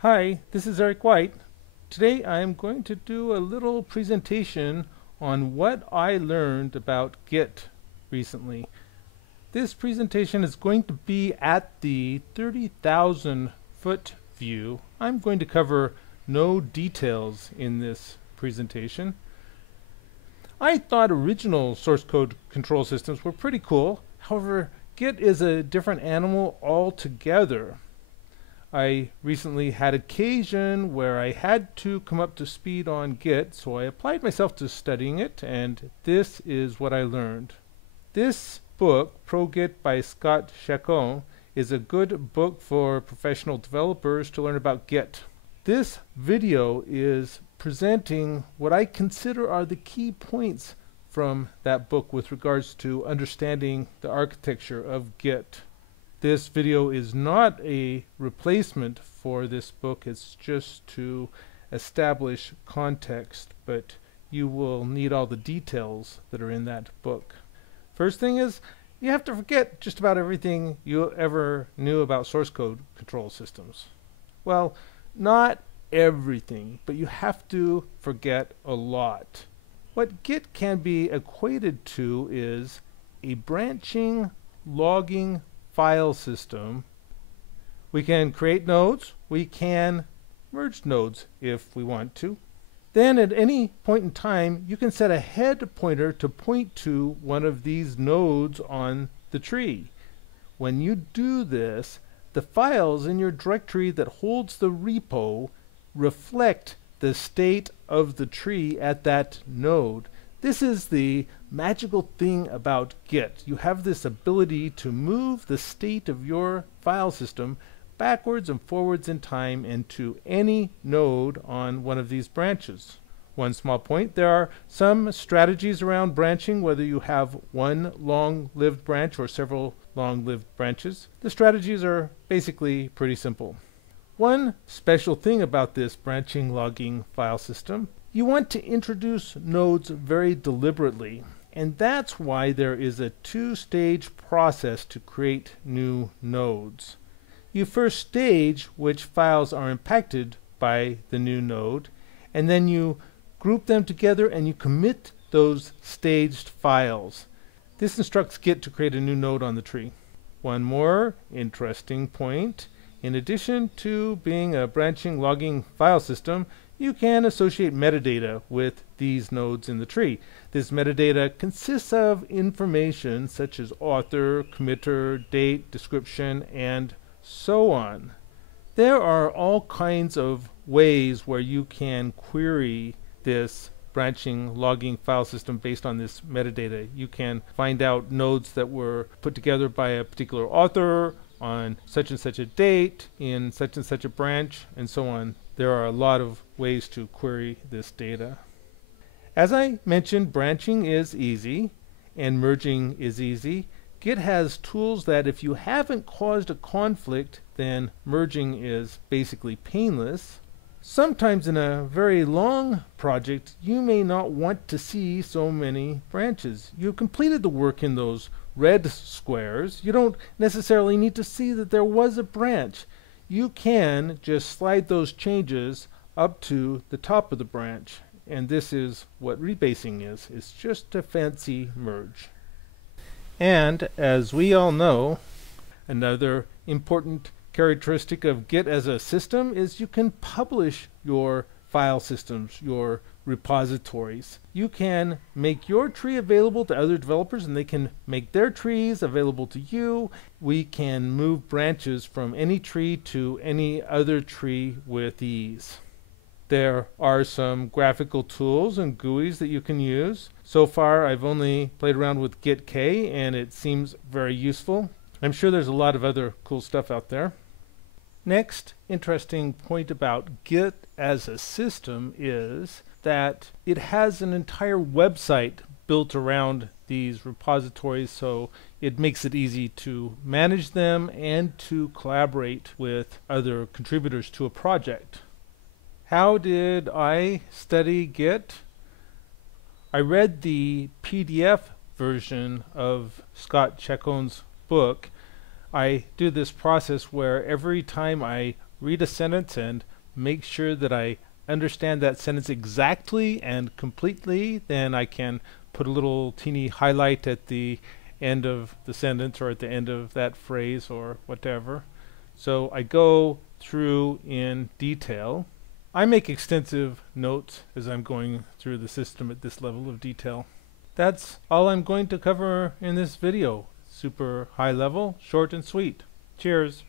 Hi, this is Eric White. Today I am going to do a little presentation on what I learned about Git recently. This presentation is going to be at the 30,000 foot view. I'm going to cover no details in this presentation. I thought original source code control systems were pretty cool. However, Git is a different animal altogether. I recently had occasion where I had to come up to speed on Git, so I applied myself to studying it, and this is what I learned. This book, Pro Git by Scott Chacon, is a good book for professional developers to learn about Git. This video is presenting what I consider are the key points from that book with regards to understanding the architecture of Git. This video is not a replacement for this book, it's just to establish context, but you will need all the details that are in that book. First thing is, you have to forget just about everything you ever knew about source code control systems. Well, not everything, but you have to forget a lot. What Git can be equated to is a branching, logging file system. We can create nodes, we can merge nodes if we want to. Then at any point in time you can set a head pointer to point to one of these nodes on the tree. When you do this, the files in your directory that holds the repo reflect the state of the tree at that node. This is the magical thing about Git. You have this ability to move the state of your file system backwards and forwards in time and to any node on one of these branches. One small point, there are some strategies around branching, whether you have one long-lived branch or several long-lived branches. The strategies are basically pretty simple. One special thing about this branching logging file system, you want to introduce nodes very deliberately, and that's why there is a two-stage process to create new nodes. You first stage which files are impacted by the new node, and then you group them together and you commit those staged files. This instructs Git to create a new node on the tree. One more interesting point. In addition to being a branching logging file system, you can associate metadata with these nodes in the tree. This metadata consists of information such as author, committer, date, description, and so on. There are all kinds of ways where you can query this branching logging file system based on this metadata. You can find out nodes that were put together by a particular author on such and such a date in such and such a branch, and so on. There are a lot of ways to query this data. As I mentioned, branching is easy and merging is easy. Git has tools that if you haven't caused a conflict, then merging is basically painless. Sometimes in a very long project, you may not want to see so many branches. You've completed the work in those red squares. You don't necessarily need to see that there was a branch. You can just slide those changes up to the top of the branch, and this is what rebasing is. It's just a fancy merge. And as we all know, another important characteristic of Git as a system is you can publish your file systems, your repositories. You can make your tree available to other developers and they can make their trees available to you. We can move branches from any tree to any other tree with ease. There are some graphical tools and GUIs that you can use. So far I've only played around with Git-K and it seems very useful. I'm sure there's a lot of other cool stuff out there. Next interesting point about Git as a system is that it has an entire website built around these repositories, so it makes it easy to manage them and to collaborate with other contributors to a project. How did I study Git? I read the PDF version of Scott Chacon's book. I do this process where every time I read a sentence and make sure that I understand that sentence exactly and completely, then I can put a little teeny highlight at the end of the sentence or at the end of that phrase or whatever. So I go through in detail. I make extensive notes as I'm going through the system at this level of detail. That's all I'm going to cover in this video. Super high level, short and sweet. Cheers.